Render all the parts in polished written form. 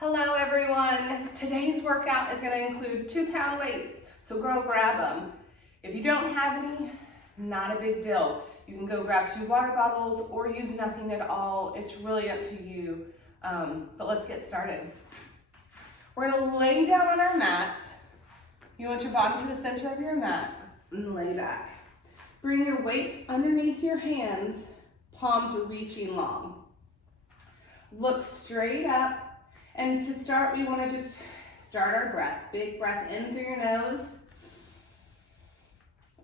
Hello everyone. Today's workout is going to include 2-pound weights, so go grab them. If you don't have any, not a big deal. You can go grab 2 water bottles or use nothing at all. It's really up to you, but let's get started. We're going to lay down on our mat. You want your bottom to the center of your mat and lay back. Bring your weights underneath your hands, palms reaching long. Look straight up. And to start, we want to just start our breath. Big breath in through your nose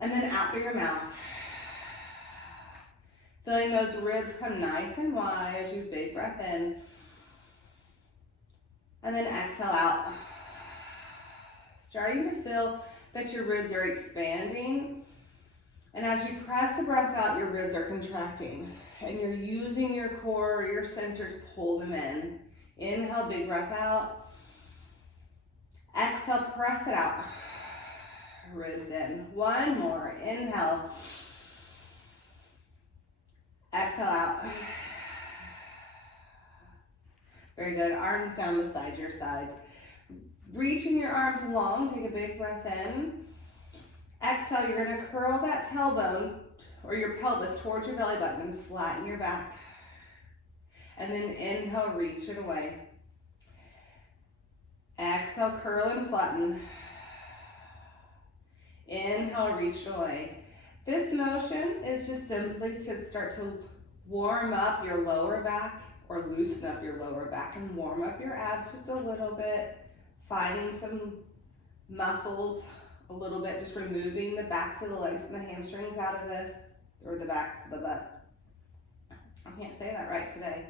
and then out through your mouth. Feeling those ribs come nice and wide as you big breath in. And then exhale out. Starting to feel that your ribs are expanding. And as you press the breath out, your ribs are contracting. And you're using your core, your center to pull them in. Inhale, big breath out. Exhale, press it out. Ribs in. One more. Inhale. Exhale out. Very good. Arms down beside your sides. Reaching your arms long. Take a big breath in. Exhale, you're going to curl that tailbone or your pelvis towards your belly button and flatten your back. And then inhale, reach it away. Exhale, curl and flatten. Inhale, reach it away. This motion is just simply to start to warm up your lower back or loosen up your lower back and warm up your abs just a little bit. Finding some muscles a little bit, just removing the backs of the legs and the hamstrings out of this, or the backs of the butt. I can't say that right today.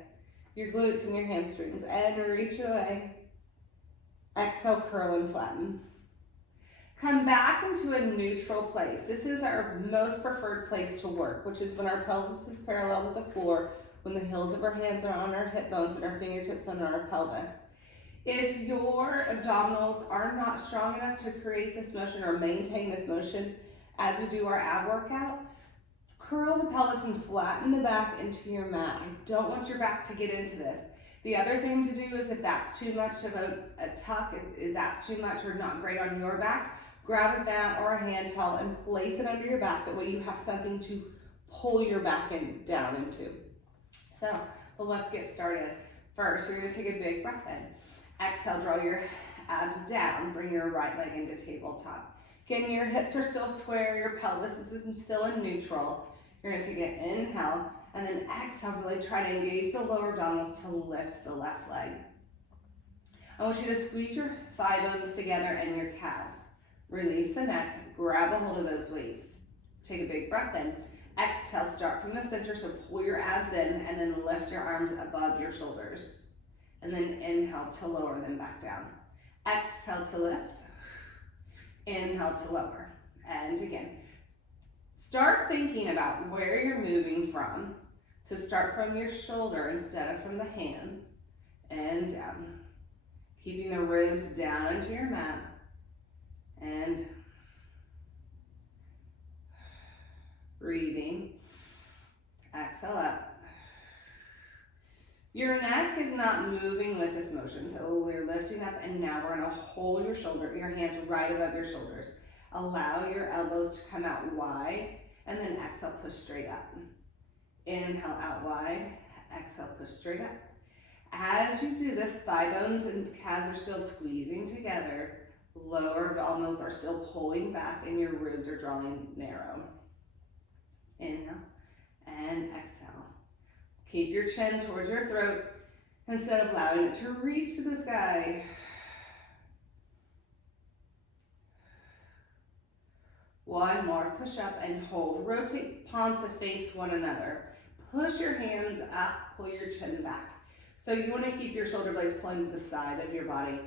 Your glutes and your hamstrings, and reach away. Exhale, curl and flatten. Come back into a neutral place. This is our most preferred place to work, which is when our pelvis is parallel with the floor, when the heels of our hands are on our hip bones and our fingertips on our pelvis. If your abdominals are not strong enough to create this motion or maintain this motion as we do our ab workout, curl the pelvis and flatten the back into your mat. I don't want your back to get into this. The other thing to do is if that's too much of a tuck, if that's too much or not great on your back, grab a mat or a hand towel and place it under your back. That way you have something to pull your back down into. So, but let's get started. First, you're going to take a big breath in. Exhale, draw your abs down. Bring your right leg into tabletop. Again, your hips are still square. Your pelvis is still in neutral. You're going to take an inhale and then exhale, really try to engage the lower abdominals to lift the left leg. I want you to squeeze your thigh bones together and your calves. Release the neck, grab a hold of those weights. Take a big breath in. Exhale, start from the center, so pull your abs in and then lift your arms above your shoulders. And then inhale to lower them back down. Exhale to lift. Inhale to lower. And again. Start thinking about where you're moving from. So start from your shoulder instead of from the hands and down. Keeping the ribs down into your mat and breathing. Exhale up. Your neck is not moving with this motion, so we're lifting up and now we're going to hold your hands right above your shoulders. Allow your elbows to come out wide and then exhale, push straight up. Inhale out wide, exhale, push straight up. As you do this, thigh bones and calves are still squeezing together. Lower abdominals are still pulling back and your ribs are drawing narrow. Inhale and exhale. Keep your chin towards your throat instead of allowing it to reach to the sky. One more, push up and hold. Rotate palms to face one another. Push your hands up, pull your chin back. So you want to keep your shoulder blades pulling to the side of your body.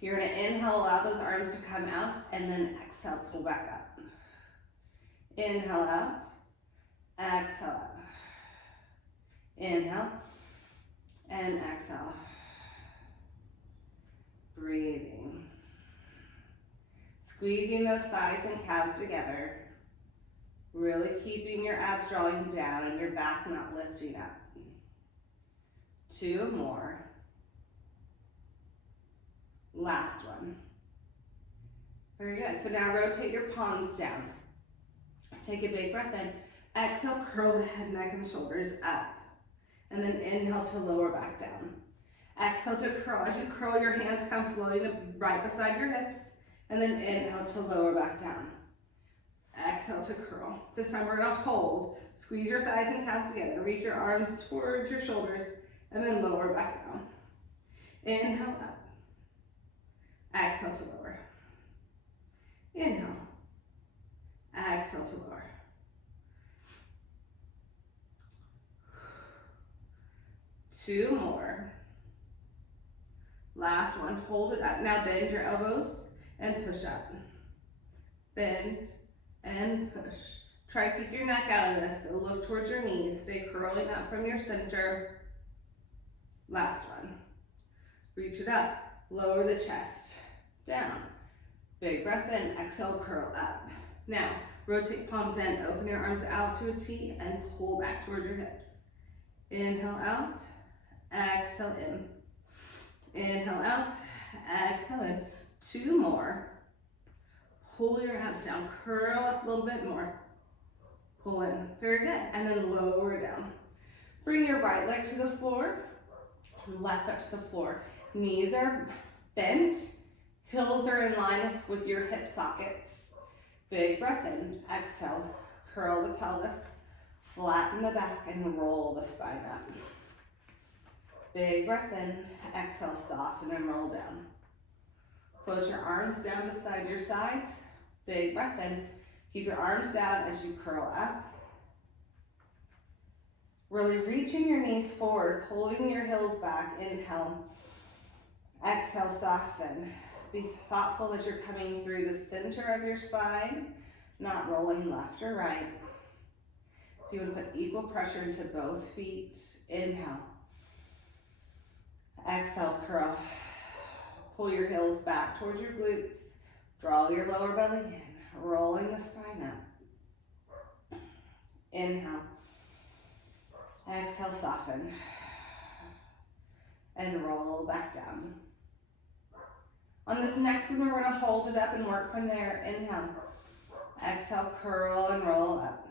You're going to inhale, allow those arms to come out, and then exhale, pull back up. Inhale out, exhale out. Inhale, and exhale. Breathing. Squeezing those thighs and calves together. Really keeping your abs drawing down and your back not lifting up. 2 more. Last one. Very good. So now rotate your palms down. Take a big breath in. Exhale, curl the head, neck, and shoulders up. And then inhale to lower back down. Exhale to curl. As you curl, your hands come floating right beside your hips. And then inhale to lower back down. Exhale to curl. This time we're gonna hold. Squeeze your thighs and calves together. Reach your arms towards your shoulders. And then lower back down. Inhale up. Exhale to lower. Inhale. Exhale to lower. Two more. Last one. Hold it up. Now bend your elbows and push up. Bend and push. Try to keep your neck out of this. So look towards your knees. Stay curling up from your center. Last one. Reach it up. Lower the chest. Down. Big breath in. Exhale, curl up. Now, rotate palms in. Open your arms out to a T and pull back towards your hips. Inhale out. Exhale in. Inhale out. Exhale in. Two more. Pull your abs down. Curl up a little bit more. Pull in. Very good. And then lower down. Bring your right leg to the floor. Left foot to the floor. Knees are bent. Heels are in line with your hip sockets. Big breath in. Exhale. Curl the pelvis. Flatten the back and roll the spine up. Big breath in. Exhale. Soften and roll down. Close your arms down beside your sides. Big breath in. Keep your arms down as you curl up. Really reaching your knees forward, pulling your heels back. Inhale. Exhale, soften. Be thoughtful that you're coming through the center of your spine, not rolling left or right. So you want to put equal pressure into both feet. Inhale. Exhale, curl. Pull your heels back towards your glutes. Draw your lower belly in, rolling the spine up. Inhale. Exhale, soften. And roll back down. On this next one, we're going to hold it up and work from there. Inhale. Exhale, curl and roll up.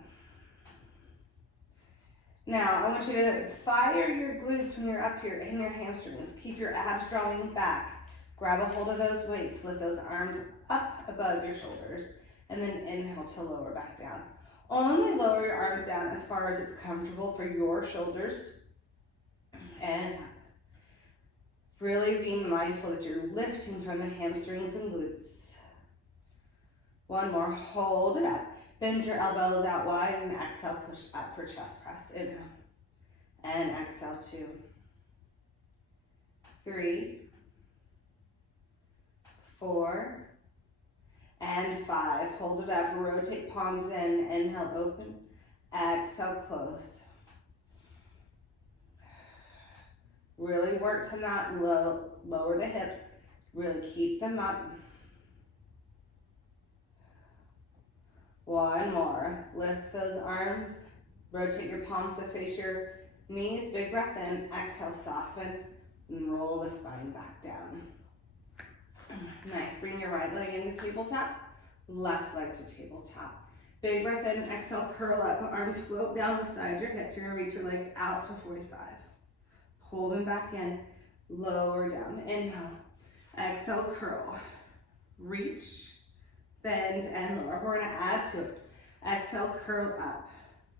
Now, I want you to fire your glutes when you're up here and your hamstrings. Keep your abs drawing back. Grab a hold of those weights. Lift those arms up above your shoulders. And then inhale to lower back down. Only lower your arms down as far as it's comfortable for your shoulders. And up. Really being mindful that you're lifting from the hamstrings and glutes. One more. Hold it up. Bend your elbows out wide and exhale, push up for chest press. Inhale. And exhale, 2, 3, 4, and 5. Hold it up. Rotate palms in. Inhale, open. Exhale, close. Really work to not lower the hips. Really keep them up. One more. Lift those arms. Rotate your palms to face your knees. Big breath in. Exhale, soften. And roll the spine back down. Nice. Bring your right leg into tabletop. Left leg to tabletop. Big breath in. Exhale, curl up. Arms float down beside your hips. You're going to reach your legs out to 45. Pull them back in. Lower down. Inhale. Exhale, curl. Reach. Bend and lower. We're going to add to it. Exhale, curl up.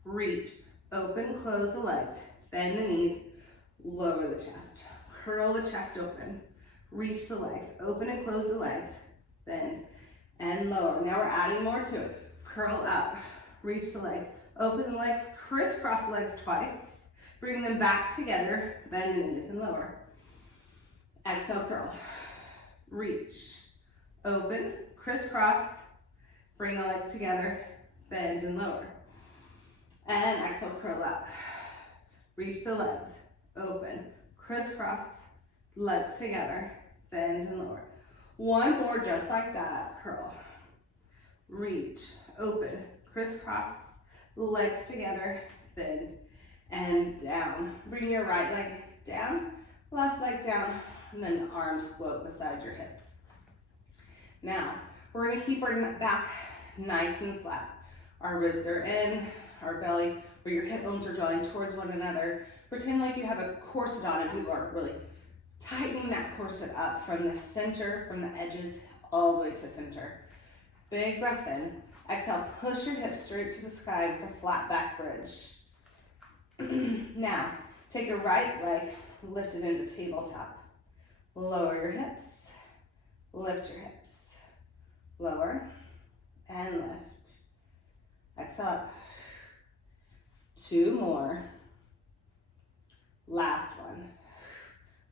Reach. Open, close the legs. Bend the knees. Lower the chest. Curl the chest open. Reach the legs. Open and close the legs. Bend and lower. Now we're adding more to it. Curl up. Reach the legs. Open the legs. Crisscross the legs twice. Bring them back together. Bend the knees and lower. Exhale, curl. Reach. Open. Crisscross. Bring the legs together. Bend and lower. And exhale, curl up. Reach the legs. Open. Crisscross. Legs together. Bend and lower. One more just like that. Curl. Reach. Open. Crisscross. Legs together. Bend and down. Bring your right leg down. Left leg down. and then arms float beside your hips. Now, we're gonna keep our back nice and flat. Our ribs are in, our belly, where your hip bones are drawing towards one another. Pretend like you have a corset on and people are really tightening that corset up from the center, from the edges, all the way to center. Big breath in. Exhale, push your hips straight to the sky with a flat back bridge. Now, take your right leg, lift it into tabletop. Lower your hips, lift your hips. Lower and lift. Exhale up. 2 more. Last one.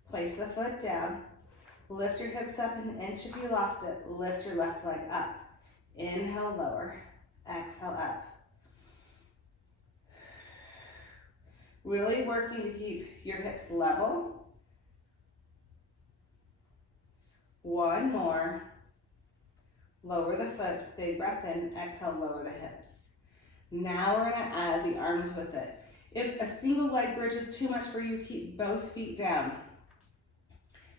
Place the foot down. Lift your hips up an inch if you lost it. Lift your left leg up. Inhale, lower. Exhale, up. Really working to keep your hips level. 1 more. Lower the foot, big breath in, exhale, lower the hips. Now we're gonna add the arms with it. If a single leg bridge is too much for you, keep both feet down.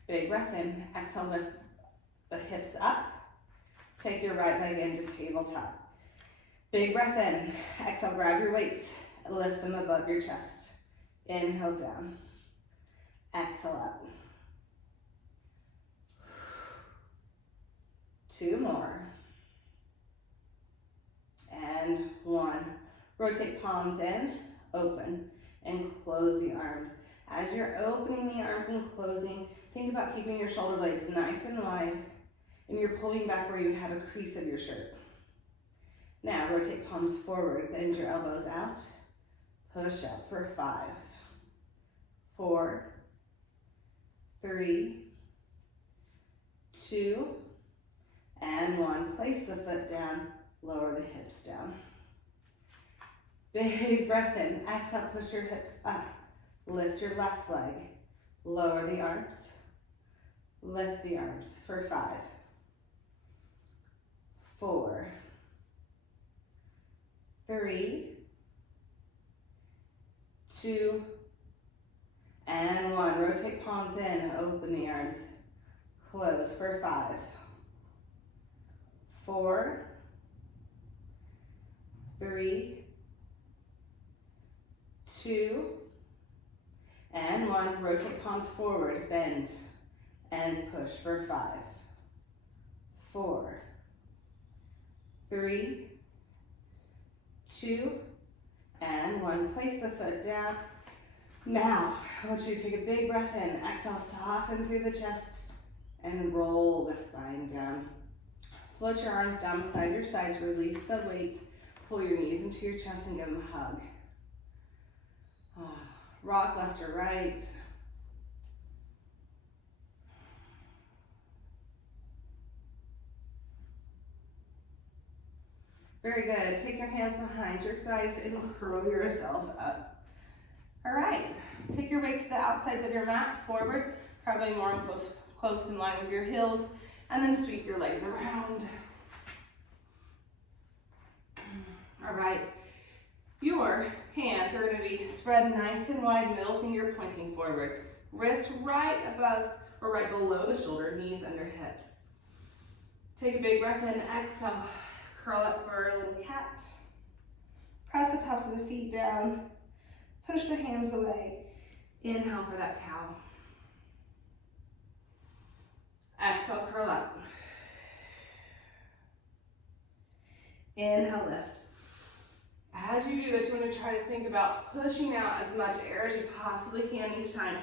Big breath in, exhale, lift the hips up. Take your right leg into tabletop. Big breath in, exhale, grab your weights, lift them above your chest. Inhale down, exhale up. 2 more. And 1. Rotate palms in, open, and close the arms. As you're opening the arms and closing, think about keeping your shoulder blades nice and wide, and you're pulling back where you have a crease of your shirt. Now, rotate palms forward, bend your elbows out, push up for 5, 4, 3, 2, and 1. Place the foot down, lower the hips down. Big breath in, exhale, push your hips up. Lift your left leg, lower the arms, lift the arms for 5, 4, 3, 2, and 1. Rotate palms in, open the arms, close for 5, 4, 3, 2, and 1. Rotate palms forward, bend, and push for 5, 4, 3, 2, and 1. Place the foot down. Now, I want you to take a big breath in. Exhale, soften through the chest, and roll the spine down. Float your arms down beside your sides, release the weights, pull your knees into your chest and give them a hug. Rock left or right. Very good. Take your hands behind your thighs and curl yourself up. All right. Take your weight to the outsides of your mat, forward, probably more close in line with your heels, and then sweep your legs around. All right. Your hands are going to be spread nice and wide, middle finger pointing forward. Wrist right above or right below the shoulder, knees under hips. Take a big breath in, exhale. Curl up for a little cat. Press the tops of the feet down. Push the hands away. Inhale for that cow. Exhale, curl up. Inhale, lift. As you do this, you want to try to think about pushing out as much air as you possibly can each time.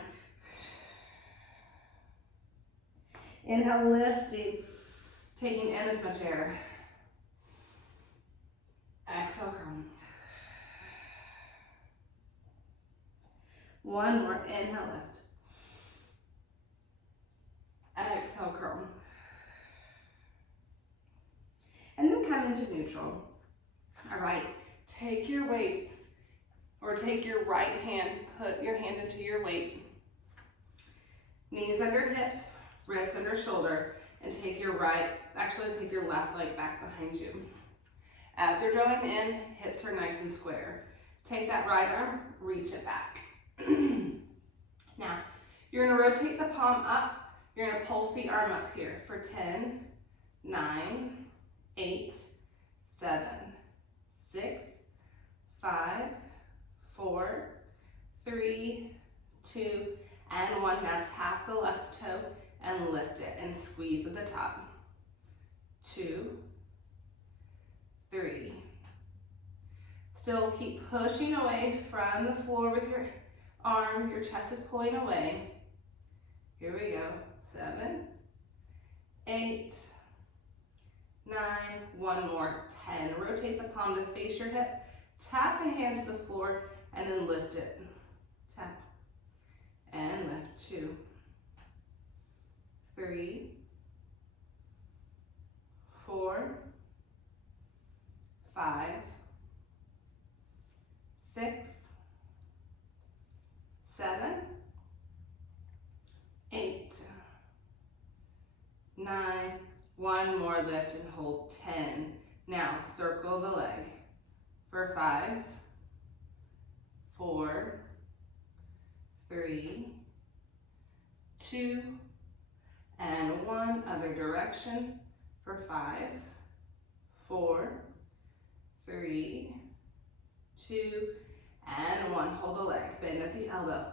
Inhale, lifting, taking in as much air. Exhale, curl. 1 more, inhale, lift. Exhale, curl. And then come into neutral. All right. Take your weights, or take your right hand, put your hand into your weight. Knees under hips, wrist under shoulder, and take your take your left leg back behind you. Abs are drawing in, hips are nice and square. Take that right arm, reach it back. Now, you're gonna rotate the palm up You're gonna pulse the arm up here for 10, 9, 8, 7, 6, 5, 4, 3, 2, and 1. Now tap the left toe and lift it and squeeze at the top. 2, 3. Still keep pushing away from the floor with your arm. Your chest is pulling away. Here we go. 7, 8, 9, one more, 10. Rotate the palm to face your hip. Tap the hand to the floor and then lift it. Tap and lift. 2, 3, 4, 5, 6, 7, 8, 9, one more lift and hold, 10. Now circle the leg for 5, 4, 3, 2, and 1. Other direction for 5, 4, 3, 2, and 1. Hold the leg, bend at the elbow,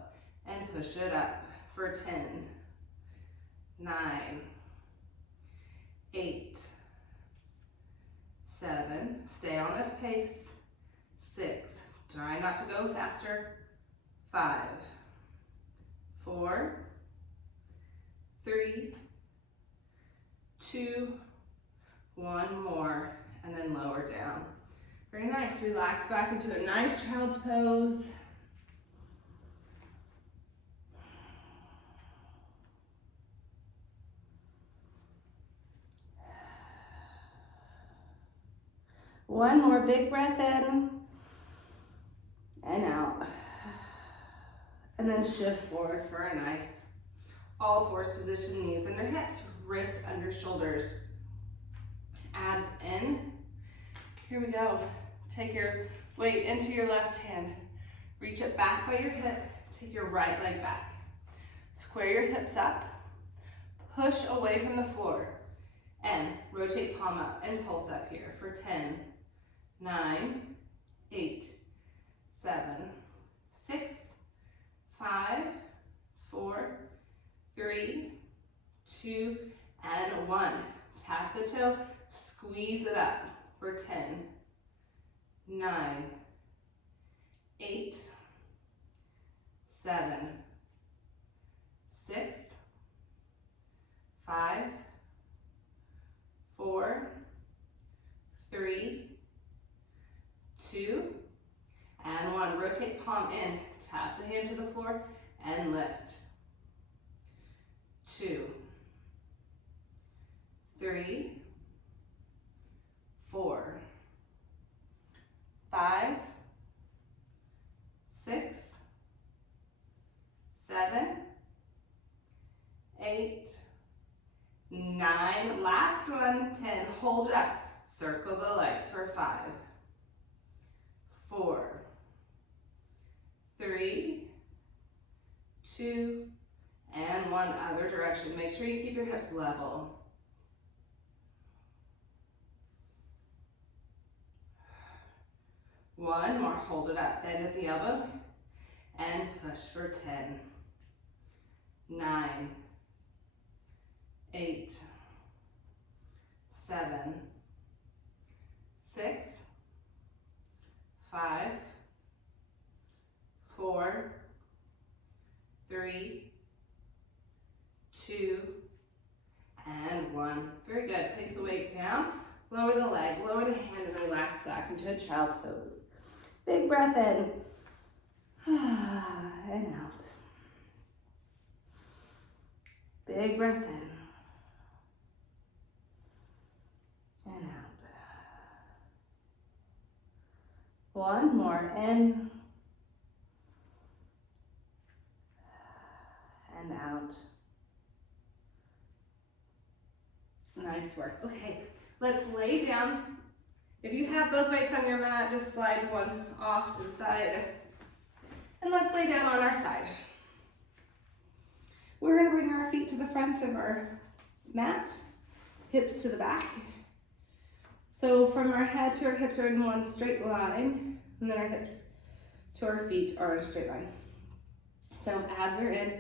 and push it up for 10, 9, 8, 7, stay on this pace, 6, try not to go faster, 5, 4, 3, 2, one more, and then lower down. Very nice, relax back into a nice child's pose. One more big breath in and out. And then shift forward for a nice all fours position, knees under hips, wrist under shoulders, abs in. Here we go. Take your weight into your left hand. Reach it back by your hip. Take your right leg back. Square your hips up. Push away from the floor. And rotate palm up and pulse up here for 10, 9, 8, 7, 6, 5, 4, 3, 2, and 1. Tap the toe, squeeze it up for 10, 9, 8, 7, 6, 5, 4, 3, 2, and 1. Rotate palm in, tap the hand to the floor, and lift. 2, 3, 4, 5, 6, 7, 8, 9, last one, 10, hold it up, circle the leg for 5, 4, 3, 2, and 1, other direction. Make sure you keep your hips level. One more, hold it up, bend at the elbow, and push for 10, 9, 8, 7, 6, 5, 4, 3, 2, and 1. Very good. Place the weight down, lower the leg, lower the hand, and relax back into a child's pose. Big breath in, and out. Big breath in, and out. One more, in, and out. Nice work. Okay, let's lay down. If you have both weights on your mat, just slide one off to the side. And let's lay down on our side. We're gonna bring our feet to the front of our mat, hips to the back. So from our head to our hips are in one straight line, and then our hips to our feet are in a straight line. So abs are in.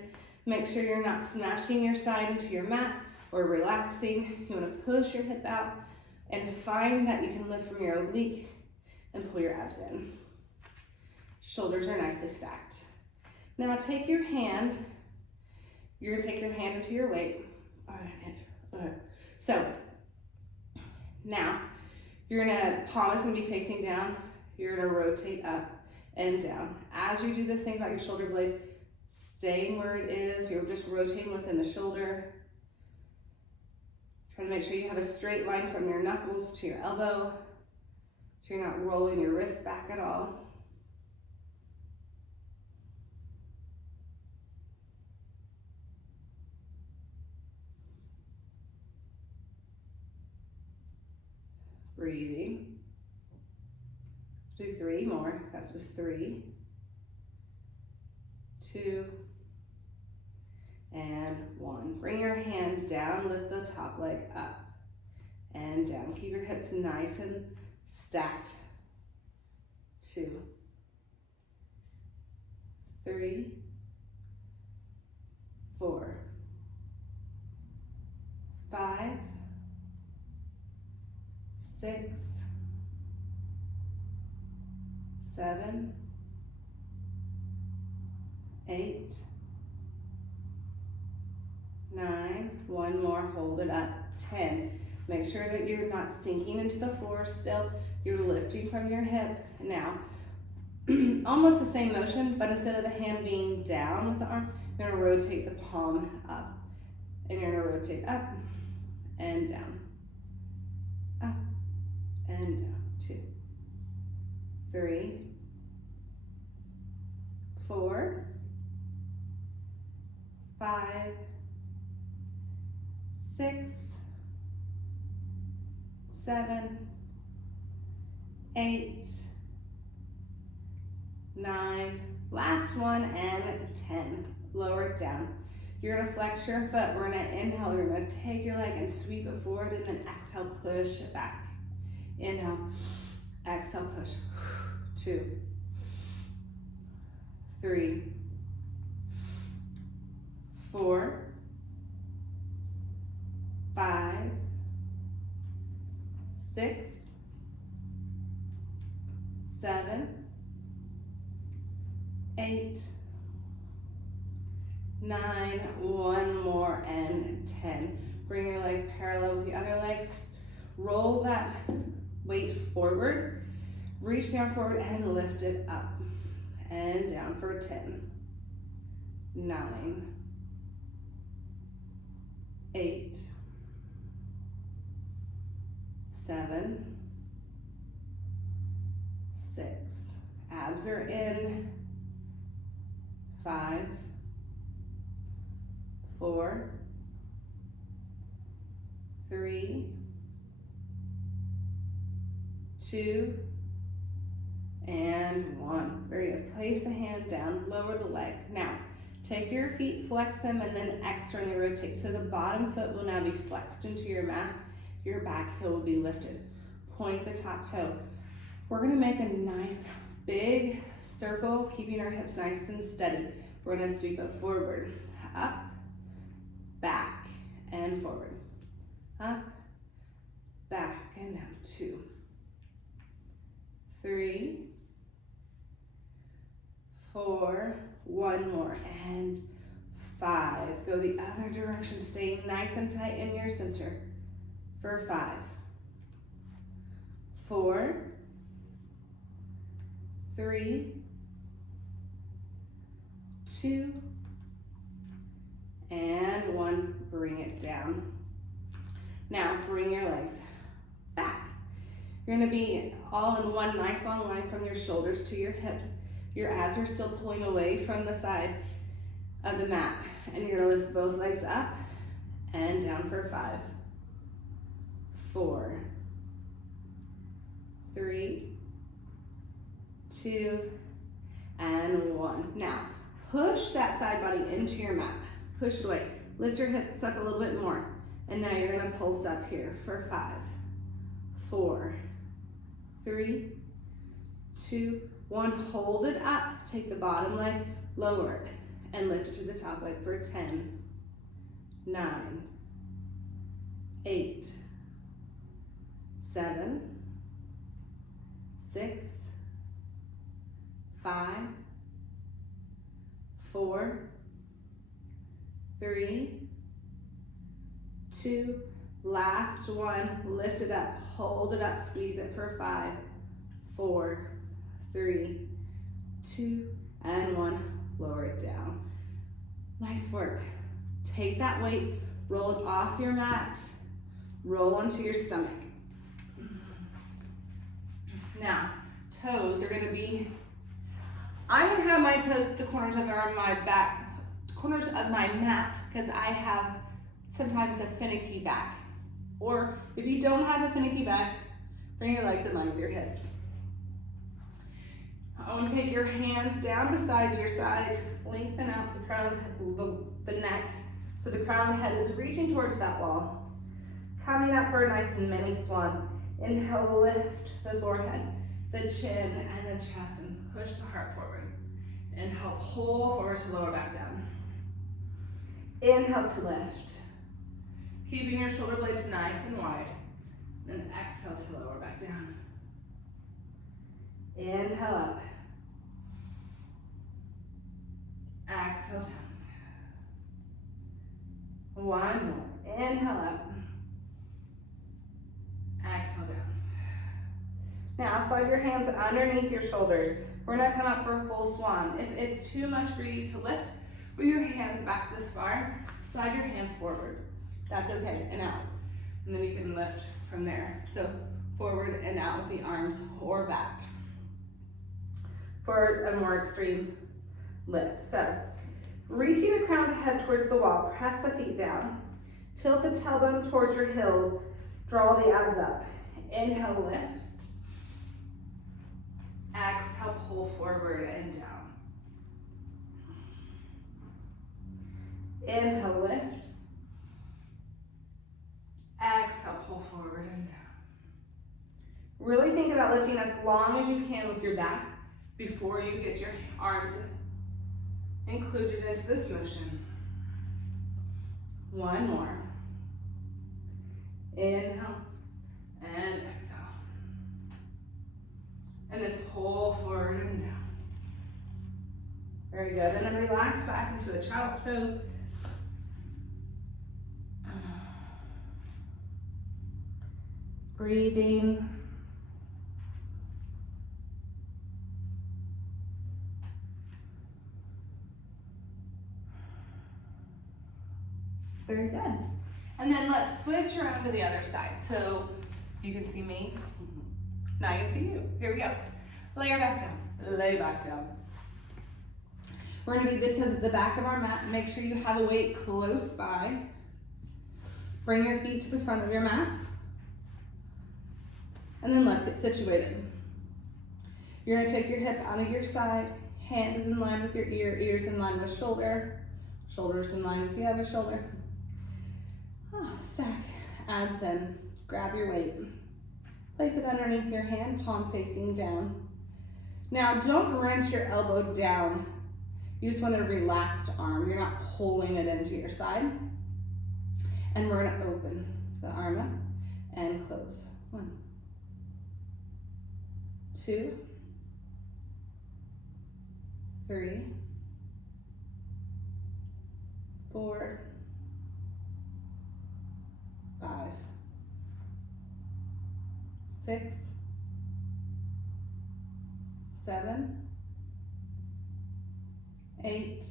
Make sure you're not smashing your side into your mat or relaxing. You want to push your hip out and find that you can lift from your oblique and pull your abs in. Shoulders are nicely stacked. Now take your hand. You're gonna take your hand into your weight. So now palm is gonna be facing down. You're gonna rotate up and down. As you do this, think about your shoulder blade staying where it is. You're just rotating within the shoulder. Try to make sure you have a straight line from your knuckles to your elbow, so you're not rolling your wrist back at all. Breathing. Do 3 more. That was 3, 2, and 1. Bring your hand down, lift the top leg up and down. Keep your hips nice and stacked. 2, 3, 4, 5, 6, 7, 8, 9, 1 more, hold it up, 10. Make sure that you're not sinking into the floor still, you're lifting from your hip. Now, almost the same motion, but instead of the hand being down with the arm, you're gonna rotate the palm up. And you're gonna rotate up and down, up and down. 2, 3, 4, 5, 6, 7, 8, 9, last one, and 10. Lower it down. You're gonna flex your foot. We're gonna inhale, you're gonna take your leg and sweep it forward, and then exhale, push it back. Inhale, exhale, push. 2, 3, 4, 5, 6, 7, 8, 9, 1 more, and 10. Bring your leg parallel with the other legs. Roll that weight forward. Reach down forward and lift it up and down for 10, 9, 8, 7, 6. Abs are in. 5, 4, 3, 2, and 1. Very good. Place the hand down, lower the leg. Now, take your feet, flex them, and then externally rotate. So the bottom foot will now be flexed into your mat. Your back heel will be lifted. Point the top toe. We're gonna make a nice big circle, keeping our hips nice and steady. We're gonna sweep it forward, up, back, and forward. Up, back, and down. 2, 3, 4, 1 more, and 5. Go the other direction, staying nice and tight in your center for 5, 4, 3, 2, and 1. Bring it down. Now bring your legs back. You're gonna be all in one nice long line from your shoulders to your hips. Your abs are still pulling away from the side of the mat. And you're gonna lift both legs up and down for 5, 4, 3, 2, and 1. Now, push that side body into your mat. Push it away. Lift your hips up a little bit more. And now you're gonna pulse up here for 5, 4, 3, 2, 1. Hold it up. Take the bottom leg, lower it, and lift it to the top leg for 10, 9, 8, 7, 6, 5, 4, 3, 2, last one. Lift it up, hold it up, squeeze it for 5, 4, 3, 2, and 1. Lower it down. Nice work. Take that weight, roll it off your mat, roll onto your stomach. Now, toes are gonna be, I'm gonna have my toes at the corners of my back, corners of my mat, because I have sometimes a finicky back. Or if you don't have a finicky back, bring your legs in line with your hips. I want to take your hands down beside your sides, lengthen out the crown of the neck, so the crown of the head is reaching towards that wall. Coming up for a nice mini swan. Inhale, lift the forehead, the chin, and the chest, and push the heart forward. Inhale, pull forward to lower back down. Inhale to lift. Keeping your shoulder blades nice and wide. Then exhale to lower back down. Inhale up. Exhale down. One more. Inhale up. Exhale down. Now slide your hands underneath your shoulders. We're gonna come up for a full swan. If it's too much for you to lift with your hands back this far, slide your hands forward. That's okay, and out. And then you can lift from there. So forward and out with the arms or back for a more extreme lift. So reaching the crown of the head towards the wall, press the feet down. Tilt the tailbone towards your heels, draw the abs up. Inhale, lift. Exhale, pull forward and down. Inhale, lift. Exhale, pull forward and down. Really think about lifting as long as you can with your back before you get your arms included into this motion. One more. Inhale and exhale. And then pull forward and down. Very good. And then relax back into the child's pose. Breathing. Very good. And then let's switch around to the other side. So you can see me. Now I can see you. Here we go. Lay her back down. Lay back down. We're going to be to the back of our mat. Make sure you have a weight close by. Bring your feet to the front of your mat. And then let's get situated. You're going to take your hip out of your side. Hands in line with your ear. Ears in line with shoulder. Shoulders in line with the other shoulder. Stack abs in. Grab your weight. Place it underneath your hand, palm facing down. Now don't wrench your elbow down. You just want a relaxed arm. You're not pulling it into your side. And we're gonna open the arm up and close. 1, 2, 3, 4, 5, 6, 7, 8,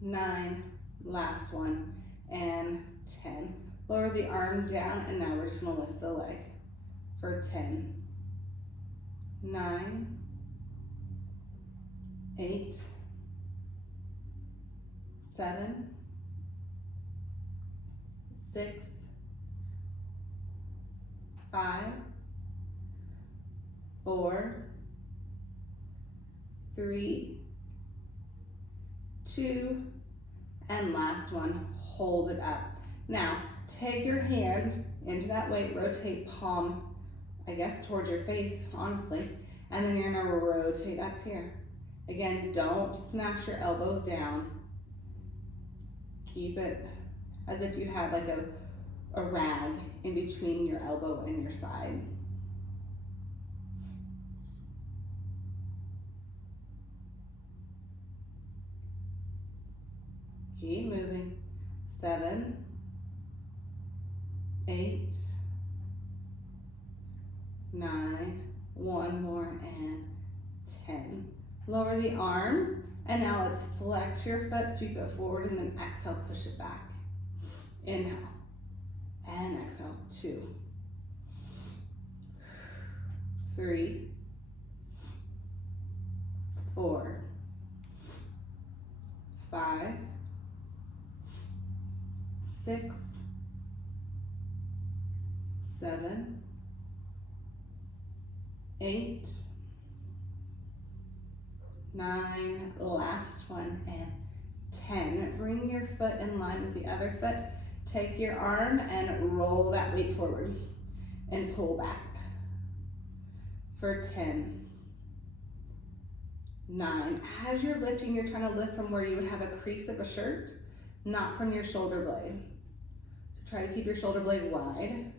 9, last one, and 10. Lower the arm down, and now we're just gonna lift the leg for 10, 9, 8, 7, 6, 5, 4, 3, 2, and last one, hold it up. Now, take your hand into that weight, rotate palm, I guess, towards your face, honestly, and then you're gonna rotate up here. Again, don't smash your elbow down. Keep it as if you had like a rag in between your elbow and your side. Keep moving. 7, 8, 9, one more, and 10. Lower the arm, and now let's flex your foot, sweep it forward, and then exhale, push it back. Inhale, and exhale. 2, 3, 4, 5, 6, 7, 8, 9, last one, and 10. Bring your foot in line with the other foot. Take your arm and roll that weight forward and pull back for 10, 9. As you're lifting, you're trying to lift from where you would have a crease of a shirt, not from your shoulder blade. So try to keep your shoulder blade wide.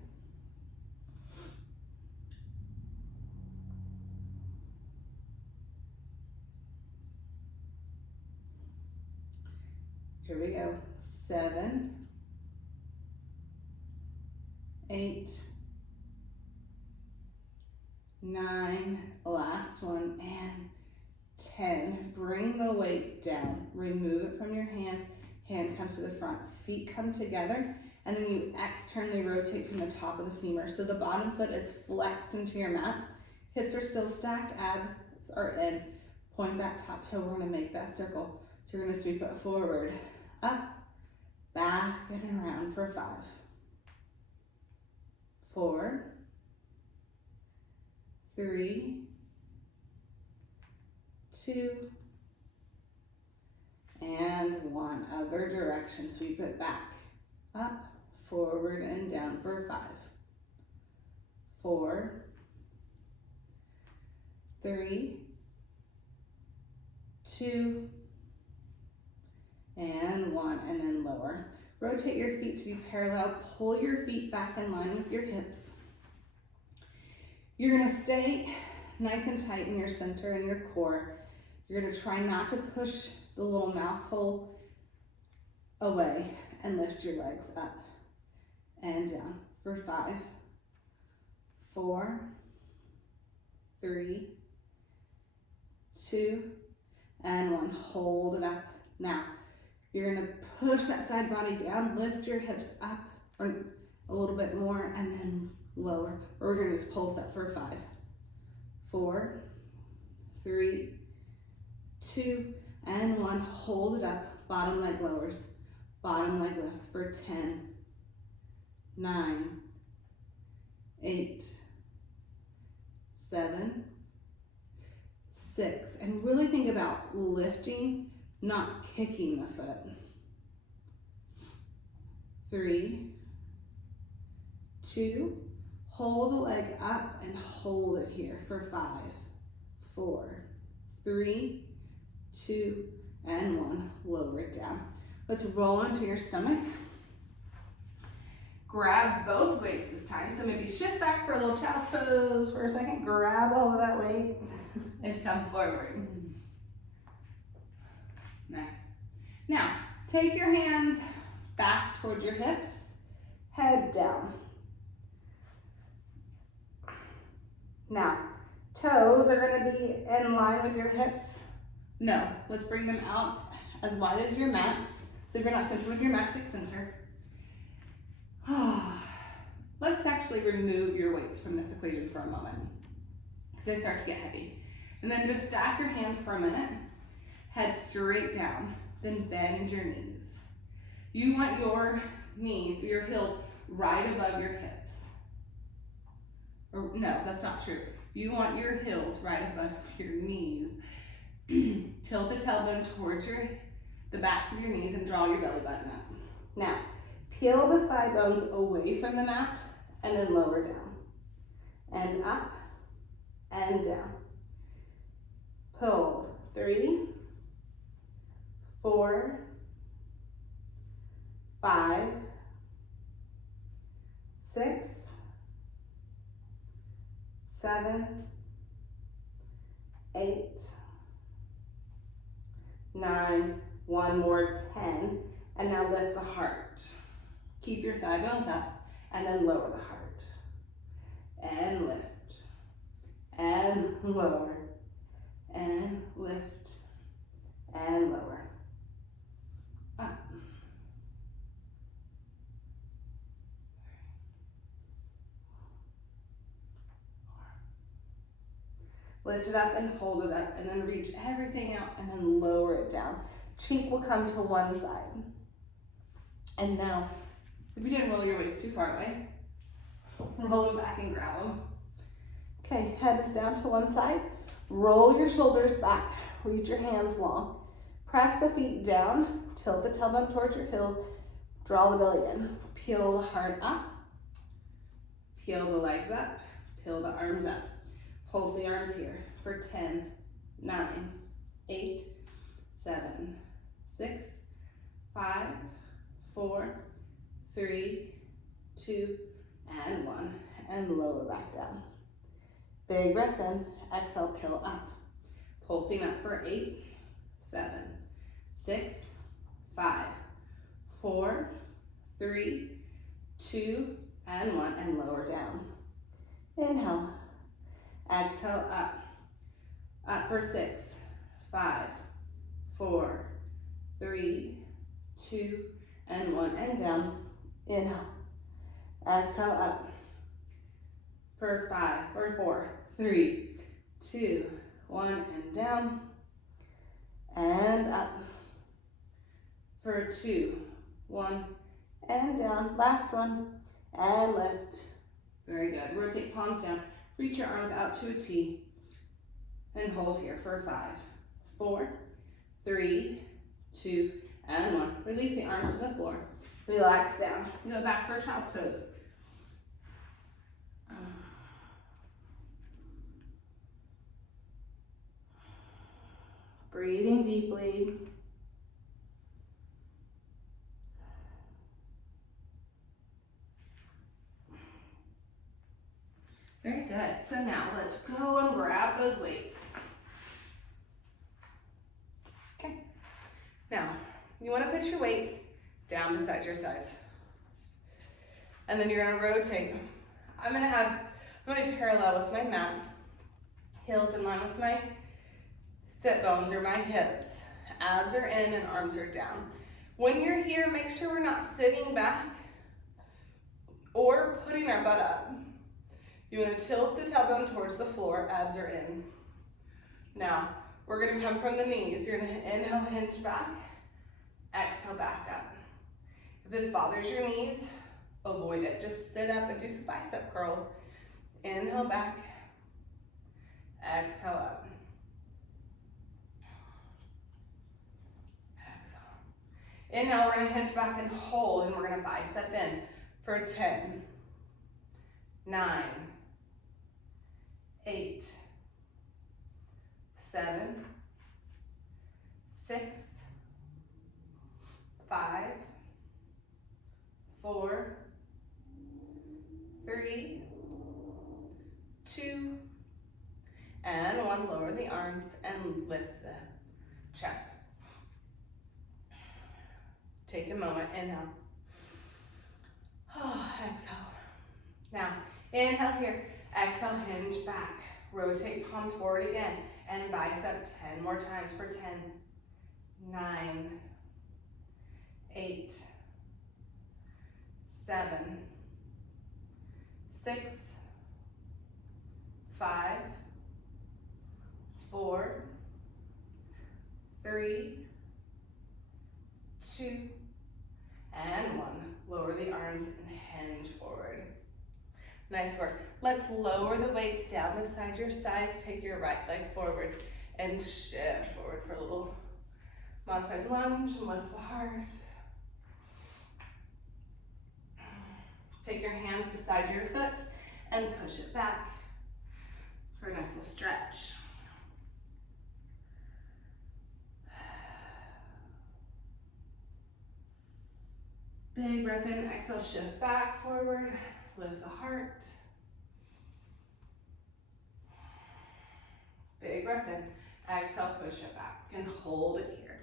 Here we go. 7, 8, 9, last one, and 10. Bring the weight down. Remove it from your hand. Hand comes to the front. Feet come together, and then you externally rotate from the top of the femur. So the bottom foot is flexed into your mat. Hips are still stacked. Abs are in. Point that top toe. We're going to make that circle. So you're going to sweep it forward, up, back, and around for 5, 4, 3, 2, and 1. Other direction. Sweep it back, up, forward, and down for 5, 4, 3, 2, and 1, and then lower. Rotate your feet to be parallel. Pull your feet back in line with your hips. You're gonna stay nice and tight in your center and your core. You're gonna try not to push the little mouse hole away and lift your legs up and down for 5, 4, 3, 2, and 1. Hold it up. Now, you're gonna push that side body down, lift your hips up or a little bit more, and then lower. Or we're gonna just pulse up for 5, 4, 3, 2, and 1. Hold it up. Bottom leg lowers. Bottom leg lifts for 10, 9, 8, 7, 6. And really think about lifting, not kicking the foot. 3, 2, hold the leg up and hold it here for 5, 4, 3, 2, and 1. Lower it down. Let's roll into your stomach. Grab both weights this time. So maybe shift back for a little child's pose for a second. Grab all of that weight and come forward. Nice. Now, take your hands back towards your hips, head down. Now, toes are gonna be in line with your hips. No, let's bring them out as wide as your mat. So if you're not centered with your mat, pick center. Let's actually remove your weights from this equation for a moment because they start to get heavy. And then just stack your hands for a minute, head straight down, then bend your knees. You want your knees, your heels, right above your hips. Or no, that's not true. You want your heels right above your knees. Tilt the tailbone towards your the backs of your knees and draw your belly button up. Now, peel the thigh bones away from the mat and then lower down. And up and down. Pull. 3, 4, 5, 6, 7, 8, 9, one more, 10, and now lift the heart. Keep your thigh bones up, and then lower the heart. And lift, and lower, and lift, and lower. Up. Lift it up and hold it up, and then reach everything out and then lower it down. Cheek will come to one side. And now, if you didn't roll your weights too far away, roll them back and grab them. Okay, head is down to one side. Roll your shoulders back. Reach your hands long. Press the feet down. Tilt the tailbone towards your heels. Draw the belly in. Peel the heart up. Peel the legs up. Peel the arms up. Pulse the arms here for 10, 9, 8, 7, 6, 5, 4, 3, 2, and 1. And lower back down. Big breath in. Exhale, peel up. Pulsing up for 8, 7, 6, 5, 4, 3, 2, and 1. And lower down. Inhale. Exhale, up. Up for 6, 5, 4, 3, 2, and 1. And down. Inhale. Exhale, up. For 5, or 4, 3, 2, 1, and down. And up. For 2, 1, and down. Last one. And lift. Very good. Rotate palms down. Reach your arms out to a T and hold here for 5, 4, 3, 2, and 1. Release the arms to the floor. Relax down. Go back for child's pose. Breathing deeply. Very good. So now let's go and grab those weights. Okay. Now, you want to put your weights down beside your sides. And then you're going to rotate. I'm going to be parallel with my mat. Heels in line with my sit bones or my hips. Abs are in and arms are down. When you're here, make sure we're not sitting back or putting our butt up. You want to tilt the tailbone towards the floor, abs are in. Now, we're going to come from the knees. You're going to inhale, hinge back, exhale, back up. If this bothers your knees, avoid it. Just sit up and do some bicep curls. Inhale back, exhale up. Exhale. Inhale, we're going to hinge back and hold, and we're going to bicep in for 10, 9, 8, 7, 6, 5, 4, 3, 2, and 1. Lower the arms and lift the chest. Take a moment, inhale. Exhale. Now, inhale here, exhale, hinge back. Rotate palms forward again, and bicep 10 more times for 10, 9, 8, 7, 6, 5, 4, 3, 2, and 1. Lower the arms and hinge forward. Nice work. Let's lower the weights down beside your sides. Take your right leg forward and shift forward for a little Modified lunge, lift the heart. Take your hands beside your foot and push it back for a nice little stretch. Big breath in, exhale, shift back, forward, lift the heart. Big breath in, exhale, push it back, and hold it here.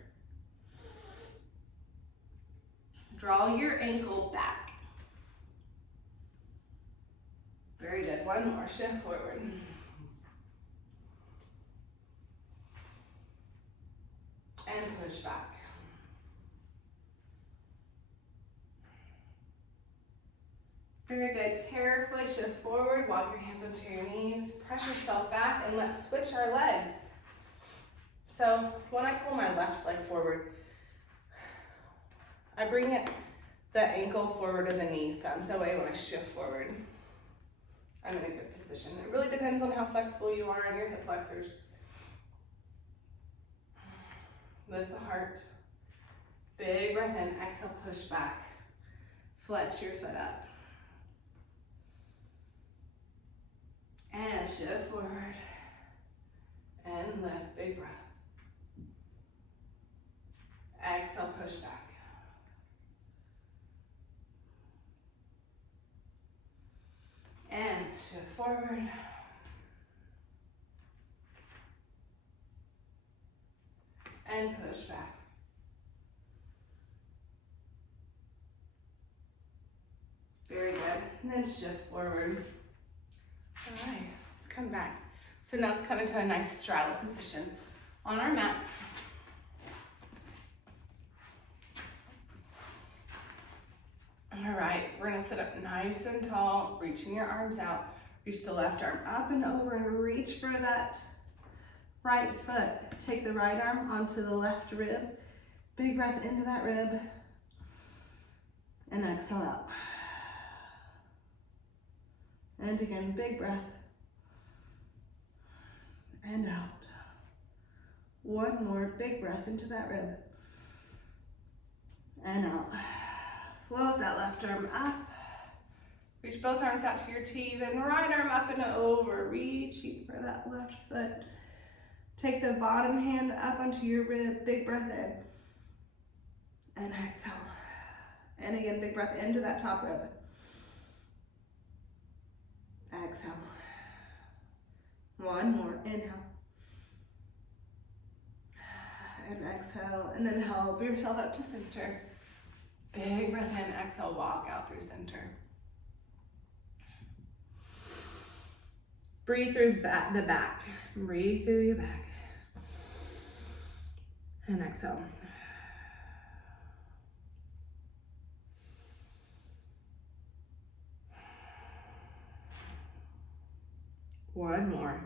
Draw your ankle back. Very good, one more, shift forward. And push back. Very good, carefully shift forward, walk your hands onto your knees, press yourself back, and let's switch our legs. So when I pull my left leg forward, I bring the ankle forward and the knee some, so that way when I shift forward, I'm in a good position. It really depends on how flexible you are on your hip flexors. Lift the heart, big breath in, exhale, push back, flex your foot up. And shift forward, and lift, big breath. Exhale, push back. And shift forward. And push back. Very good, and then shift forward. All right, let's come back. So now let's come into a nice straddle position on our mats. All right, we're gonna sit up nice and tall, reaching your arms out. Reach the left arm up and over and reach for that right foot. Take the right arm onto the left rib. Big breath into that rib. And exhale out. And again, big breath. And out. One more big breath into that rib. And out. Float that left arm up. Reach both arms out to your T, then right arm up and over, reaching for that left foot. Take the bottom hand up onto your rib, big breath in. And exhale. And again, big breath into that top rib. Exhale. One more, inhale. And exhale, and then help yourself up to center. Big breath in, exhale, walk out through center. Breathe through the back. Breathe through your back. And exhale. One more.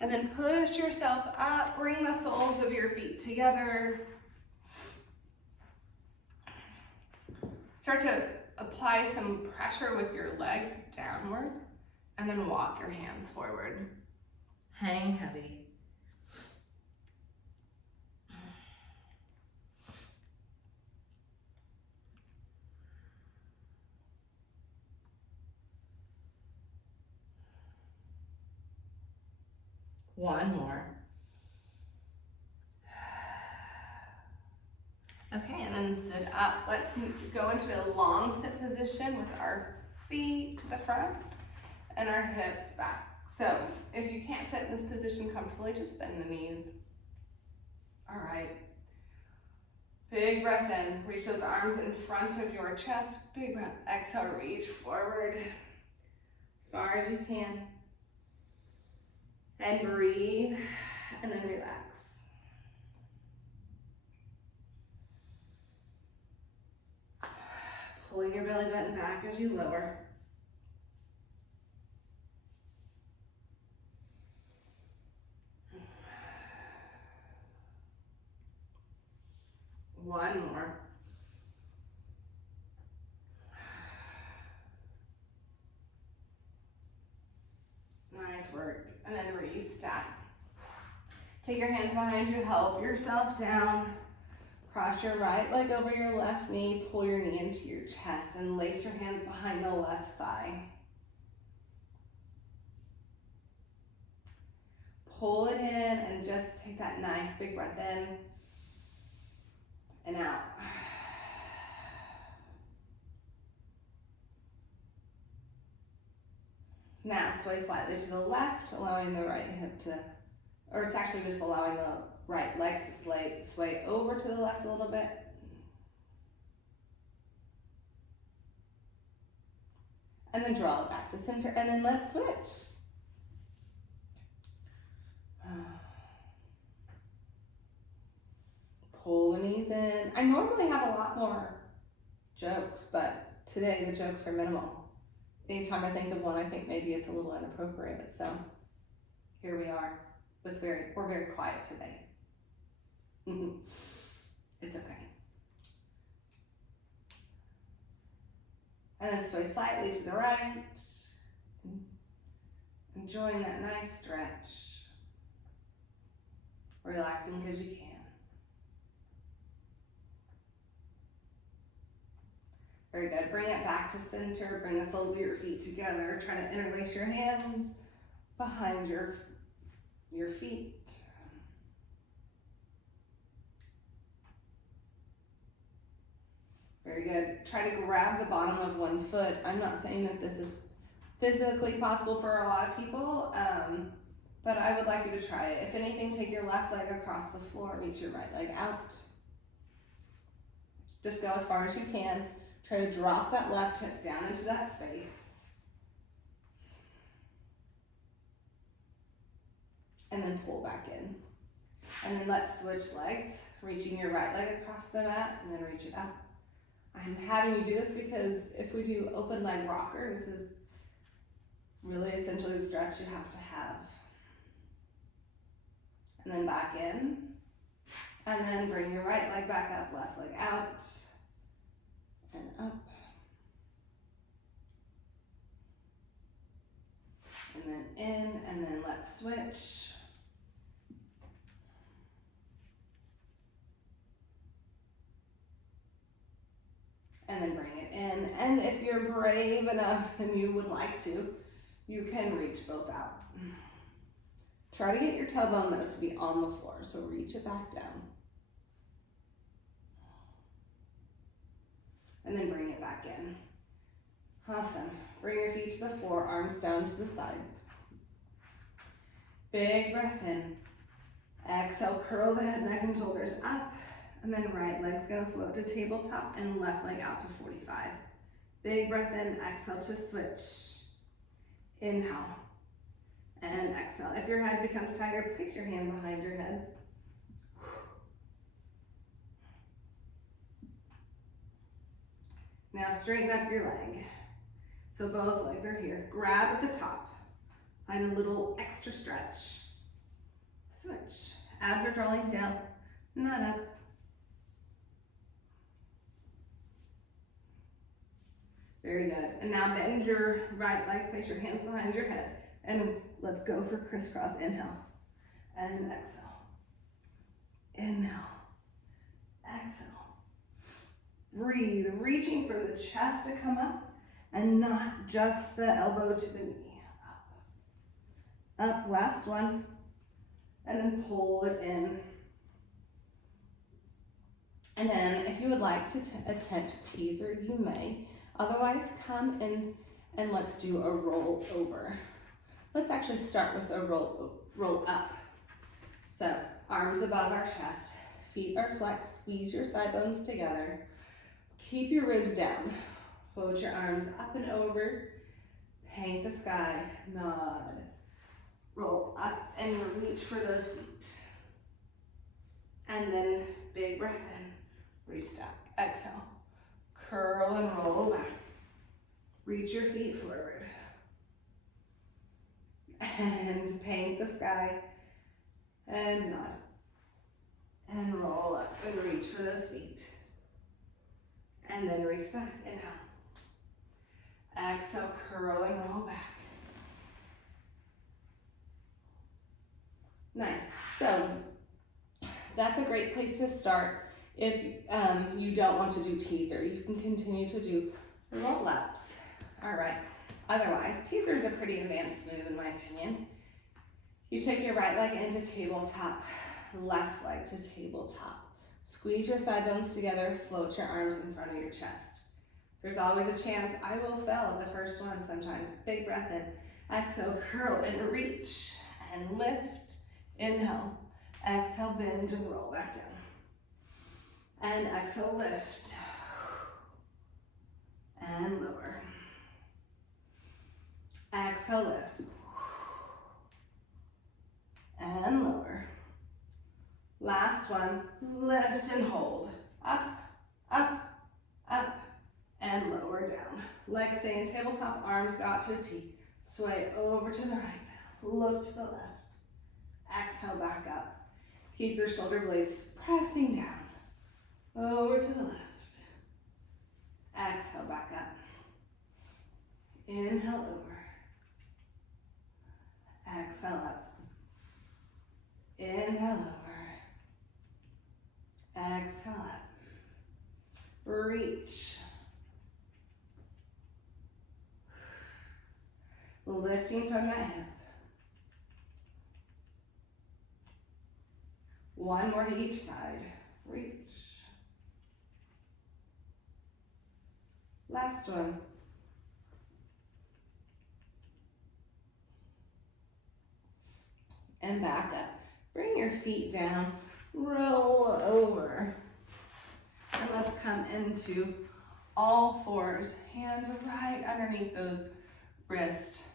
And then push yourself up, bring the soles of your feet together. Start to apply some pressure with your legs downward, and then walk your hands forward. Hang heavy. One more. Okay, and then sit up. Let's go into a long sit position with our feet to the front and our hips back. So if you can't sit in this position comfortably, just bend the knees. All right. Big breath in. Reach those arms in front of your chest. Big breath. Exhale, reach forward as far as you can. And breathe, and then relax. Pulling your belly button back as you lower. One more. restack. Take your hands behind you, help yourself down. Cross your right leg over your left knee, pull your knee into your chest, and lace your hands behind the left thigh. Pull it in and just take that nice big breath in and out. Now sway slightly to the left, allowing the right hip to, or it's actually just allowing the right legs to sway over to the left a little bit. And then draw it back to center, and then let's switch. Pull the knees in. I normally have a lot more jokes, but today the jokes are minimal. Anytime I think of one, I think maybe it's a little inappropriate. So here we are we're very quiet today. It's okay. And then sway slightly to the right. Enjoying that nice stretch. Relaxing because you can. Very good. Bring it back to center. Bring the soles of your feet together. Try to interlace your hands behind your feet. Very good. Try to grab the bottom of one foot. I'm not saying that this is physically possible for a lot of people, but I would like you to try it. If anything, take your left leg across the floor. Reach your right leg out. Just go as far as you can. Try to drop that left hip down into that space. And then pull back in. And then let's switch legs, reaching your right leg across the mat and then reach it up. I'm having you do this because if we do open leg rocker, this is really essentially the stretch you have to have. And then back in. And then bring your right leg back up, left leg out. And up. And then in, and then let's switch. And then bring it in. And if you're brave enough and you would like to, you can reach both out. Try to get your tailbone though to be on the floor, so reach it back down. And then bring it back in. Awesome. Bring your feet to the floor, arms down to the sides. Big breath in. Exhale, curl the head, neck, and shoulders up. And then right leg's gonna float to tabletop and left leg out to 45. Big breath in, exhale to switch. Inhale and exhale. If your head becomes tired, place your hand behind your head. Now straighten up your leg. So both legs are here. Grab at the top. Find a little extra stretch. Switch. Abs are drawing down, not up. Very good. And now bend your right leg, place your hands behind your head, and let's go for crisscross. Inhale and exhale. Inhale, exhale. Breathe, reaching for the chest to come up and not just the elbow to the knee. Up, up, last one. And then pull it in. And then if you would like to attempt teaser, you may. Otherwise, come in and let's do a roll over. Let's actually start with a roll up. So arms above our chest, feet are flexed, squeeze your thigh bones together. Keep your ribs down. Float your arms up and over. Paint the sky, nod. Roll up and reach for those feet. And then big breath in, restack, exhale. Curl and roll back. Reach your feet forward. And paint the sky. And nod. And roll up and reach for those feet. And then restack, inhale. Exhale, curl and roll back. Nice. So that's a great place to start. If you don't want to do teaser, you can continue to do roll-ups. All right. Otherwise, teaser is a pretty advanced move in my opinion. You take your right leg into tabletop, left leg to tabletop. Squeeze your thigh bones together, float your arms in front of your chest. There's always a chance I will fail at the first one sometimes. Big breath in. Exhale, curl and reach and lift. Inhale. Exhale, bend and roll back down. And exhale, lift. And lower. Exhale, lift. And lower. Last one, lift and hold. Up, up, up, and lower down. Legs stay in tabletop, arms go out to a T. Sway over to the right, look to the left. Exhale, back up. Keep your shoulder blades pressing down. Over to the left. Exhale, back up. Inhale, over. Exhale, up. Inhale, over. Exhale, up. Reach. Lifting from that hip. One more to each side. Reach. Last one. And back up. Bring your feet down. Roll over. And let's come into all fours. Hands right underneath those wrists.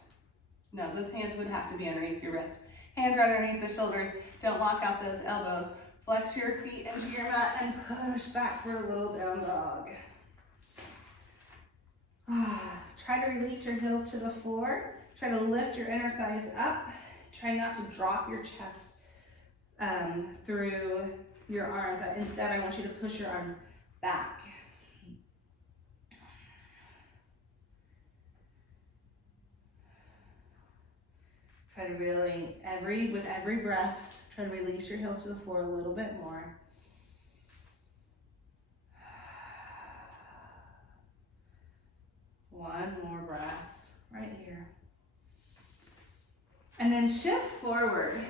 No, those hands would have to be underneath your wrist. Hands right underneath the shoulders. Don't lock out those elbows. Flex your feet into your mat and push back for a little down dog. Try to release your heels to the floor. Try to lift your inner thighs up. Try not to drop your chest through your arms. Instead, I want you to push your arms back. Try to really, with every breath, try to release your heels to the floor a little bit more. One more breath right here. And then shift forward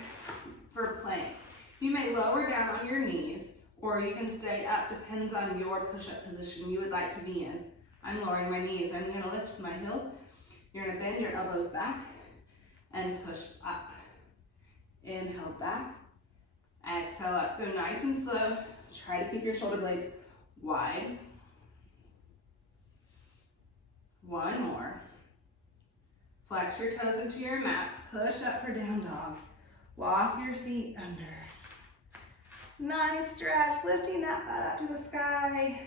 for plank. You may lower down on your knees, or you can stay up, depends on your push-up position you would like to be in. I'm lowering my knees. I'm gonna lift my heels. You're gonna bend your elbows back and push up. Inhale back, exhale up. Go nice and slow. Try to keep your shoulder blades wide. One more. Flex your toes into your mat. Push up for down dog. Walk your feet under. Nice stretch, lifting that butt up to the sky.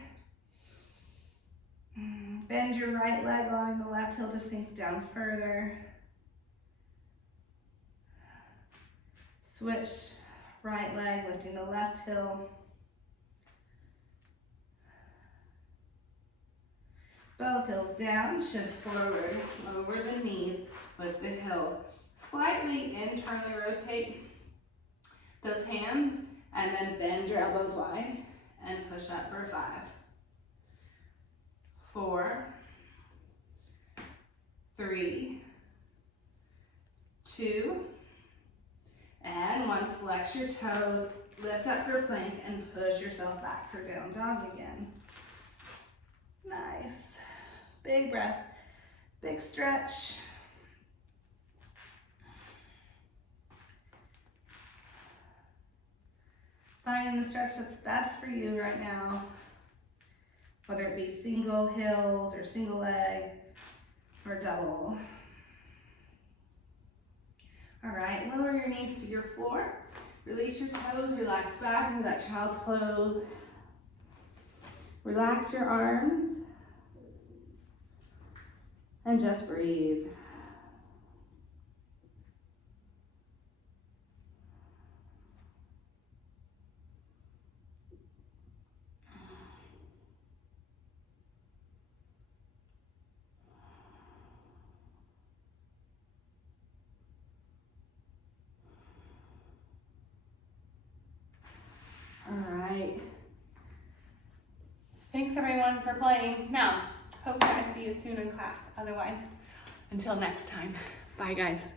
Bend your right leg, allowing the left heel to sink down further. Switch right leg, lifting the left heel. Both heels down, shift forward, over the knees, lift the heels. Slightly internally rotate those hands and then bend your elbows wide and push up for 5, 4, 3, 2, and 1. Flex your toes, lift up for plank, and push yourself back for down dog again. Nice. Big breath, big stretch. Finding the stretch that's best for you right now, whether it be single heels or single leg or double. All right, lower your knees to your floor. Release your toes, relax back into that child's pose. Relax your arms and just breathe. right. Thanks everyone for playing. Now, hopefully I see you soon in class. Otherwise, until next time. Bye guys.